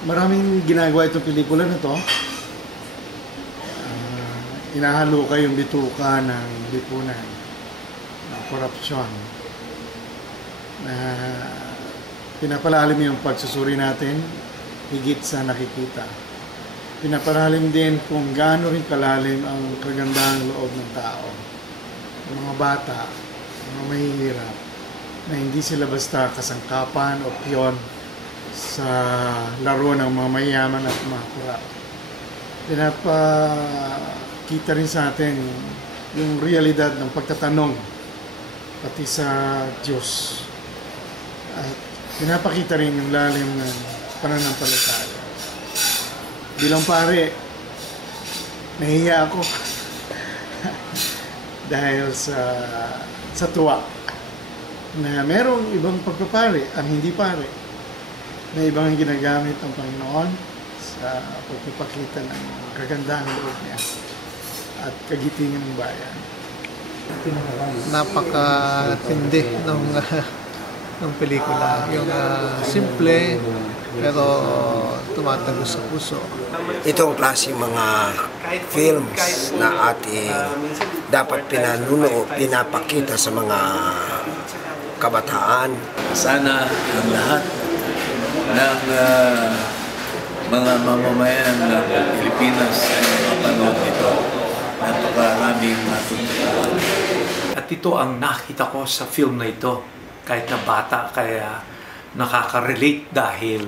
Maraming ginagawa itong pelikula na to. Inahalukay yung bituka ng lipunan, ng korupsyon. Pinapalalim yung pagsusuri natin higit sa nakikita. Pinapalalim din kung gaano rin kalalim ang kagandahang loob ng tao. Ang mga bata, mga mahihirap, na hindi sila basta kasangkapan o piyon sa laro ng mga mayayaman at mga kurap. Pinapakita rin sa atin yung realidad ng pagtatanong pati sa Diyos. At pinapakita rin yung lalim ng pananampalataya. Bilang pare, nahihiya ako dahil sa tuwa na merong ibang pagpapare ang hindi pare, na ibang ginagamit ng Panginoon sa pagpapakita ng kagandahang loob niya at kagitingan ng bayan. Napakatindi ng pelikula. Yung simple pero tumatagos sa puso. Itong klaseng mga films na ating dapat pinapakita sa mga kabataan. Sana ang lahat ng mga mamamayan ng Pilipinas ay mapanood ito. Napakaraming matutunan. At ito ang nakita ko sa film na ito. Kahit na bata, kaya nakaka-relate dahil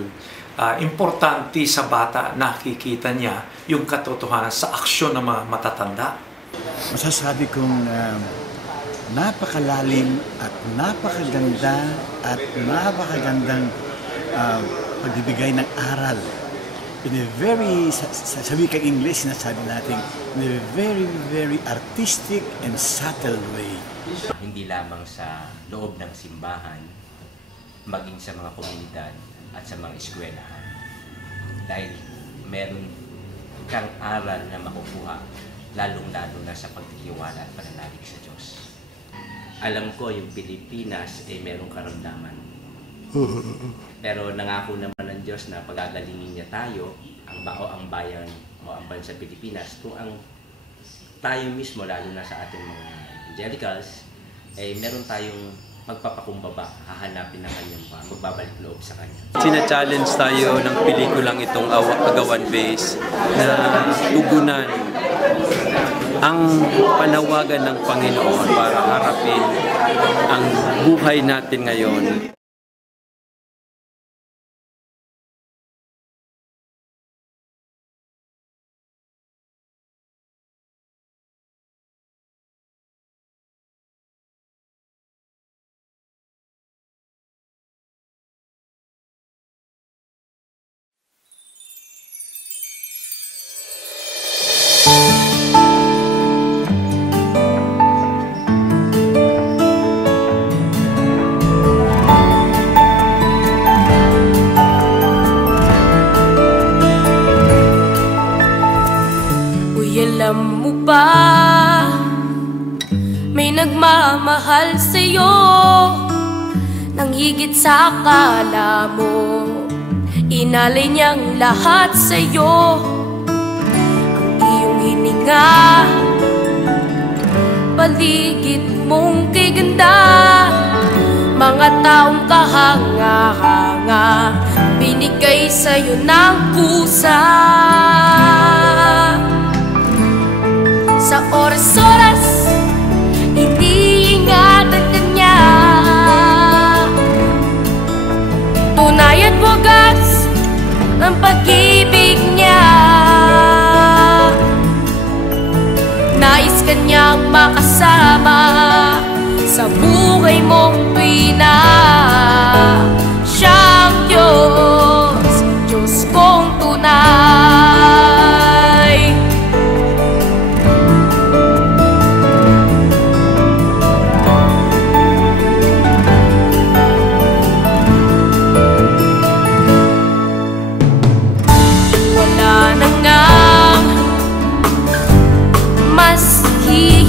importante sa bata nakikita niya yung katotohanan sa aksyon ng mga matatanda. Masasabi kong napakalalim at napakaganda at napakagandang pagbibigay ng aral. In a very, sa wikang English, sinasabi natin, in a very, very artistic and subtle way. Hindi lamang sa loob ng simbahan, maging sa mga komunidad at sa mga eskwelahan. Dahil meron kang aral na makukuha, lalong-lalo na sa pagtitiwala at pananalig sa Diyos. Alam ko yung Pilipinas ay merong karamdaman. Pero nangako naman ng Diyos na pagagalingin niya tayo, ang bayan o ang bansa Pilipinas, kung ang tayo mismo, lalo na sa ating mga evangelicals, eh meron tayong magpapakumbaba, hahanapin ng kanyang magbabalik loob sa kanya. Sina-challenge tayo ng pelikulang itong Agawan Base na tugunan ang panawagan ng Panginoon para harapin ang buhay natin ngayon. Alam mo ba, may nagmamahal sa'yo nang higit sa akala mo. Inalay niyang lahat sa'yo, ang iyong hininga, paligid mong kay ganda. Mga taong kahanga-hanga, binigay sa'yo ng pusa. Sa oras-oras, iniingatan ka niya. Tunay at wagas ang pag-ibig niya. Nais ka niyang makasama sa buhay mong tuwina. Siyang Diyos, Diyos kong tunay.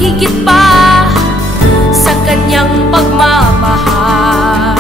Higit pa sa kanyang pagmamahal,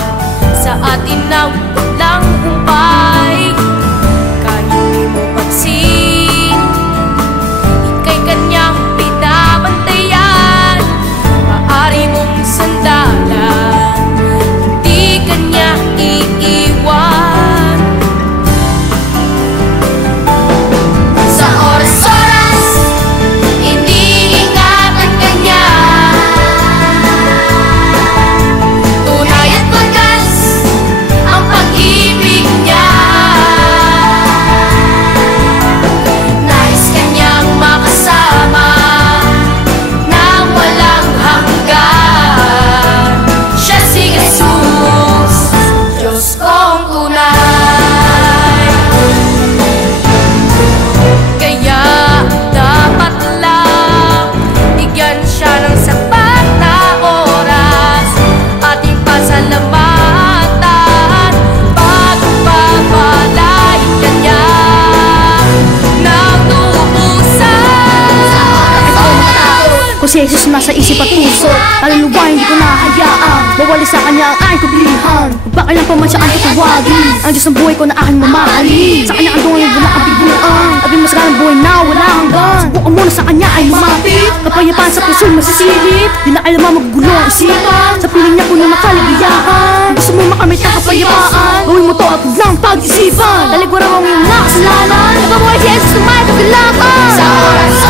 si Jesus nasa isip at puso. Kaluluwa hindi ko nahayaan mawali sa kanya ang aking kabilihan. Bakailan pa man siya ang tutawagin, ang Diyos ng buhay ko na aking mamahalin. Sa kanya ang dungay wala ang biguan, abing masarang ng buhay na wala hanggan. Subukan mo na sa kanya ay lumapit, kapayapaan sa puso'y masisilip. Di na alam ang magugulo ang isipan, sa piling niya puno ng kaligayahan. Gusto mo makamit ang kapayapaan, gawin mo to at huwag lang pag-isipan. Taligwara mong iyong nakasalanan, nagabuhay si Jesus na may kagilakan. Sa oras